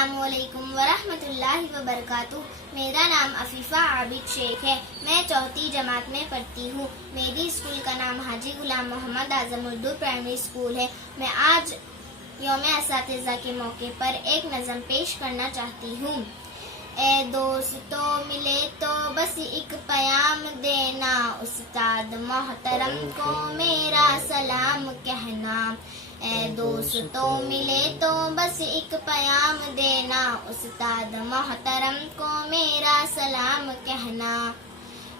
अस्सलामुअलैकुम वरहमतुल्लाहि वबरकातुहू। मेरा नाम अफीफ़ा आबिद शेख है। मैं चौथी जमात में पढ़ती हूँ। मेरी स्कूल का नाम हाजी गुलाम मोहम्मद आजम उर्दू प्राइमरी स्कूल है। मैं आज यौम असातिज़ा के मौके पर एक नज़म पेश करना चाहती हूँ। ए दोस्तों मिले तो बस एक प्याम देना, उस्ताद मोहतरम को मेरा सलाम कहना। ए दोस्तों मिले तो बस एक प्याम देना, उस्ताद मोहतरम को मेरा सलाम कहना।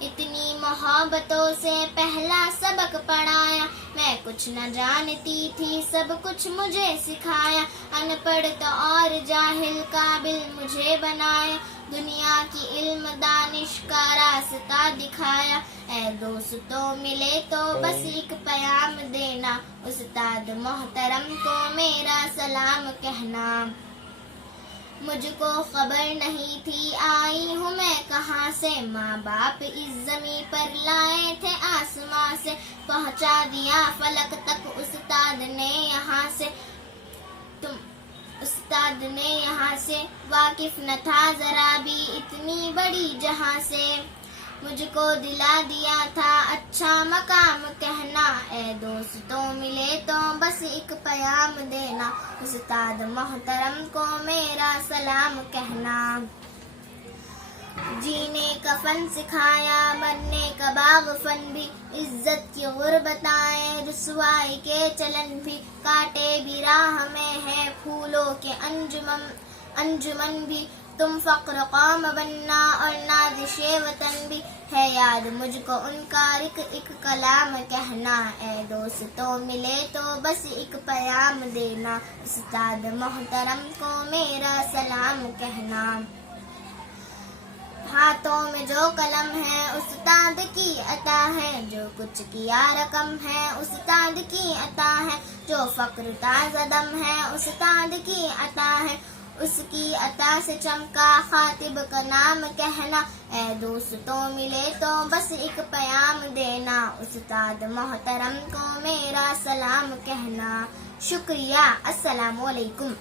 इतनी मोहब्बतों से पहला सबक पढ़ाया, मैं कुछ न जानती थी सब कुछ मुझे सिखाया। अनपढ़ तो और जाहिल काबिल मुझे बनाया, दुनिया की इल्म दानिश का रास्ता दिखाया। ए दोस्तों मिले तो बस एक प्याम देना, उस्ताद मोहतरम को मेरा सलाम कहना। मुझको खबर नहीं थी आई हूँ मैं कहाँ से, माँ बाप इस ज़मीं पर लाए थे आसमां से। पहुँचा दिया फलक तक उस्ताद ने यहाँ से, उस्ताद ने यहाँ से। वाकिफ न था जरा भी इतनी बड़ी जहाँ से, मुझको दिला दिया था अच्छा मकाम कहना। ए दोस्तों मिले तो बस एक प्याम देना, उस्ताद मोहतरम को मेरा सलाम कहना। जीने का फन सिखाया, मरने का बाग फन भी, इज्जत की गुर्बताएं रुसवाई के चलन भी। कांटे भी राह में है फूलों के अंजुमन भी, तुम फक्र कौम बनना और नाज़िशे वतन भी। है याद मुझको उनका एक कलाम कहना। ए दोस्तों मिले तो बस एक प्याम देना, उस्ताद मोहतरम को मेरा सलाम कहना। हाथों में जो कलम है उस्ताद की अता है, जो कुछ किया रकम है उस्ताद की अता है। जो फक्र ताज़ा दम है उस्ताद की अता है, उसकी अता से चमका खातिब का नाम कहना। ए दोस्तों मिले तो बस एक प्याम देना, उस्ताद मोहतरम को मेरा सलाम कहना। शुक्रिया। अस्सलामु अलैकुम।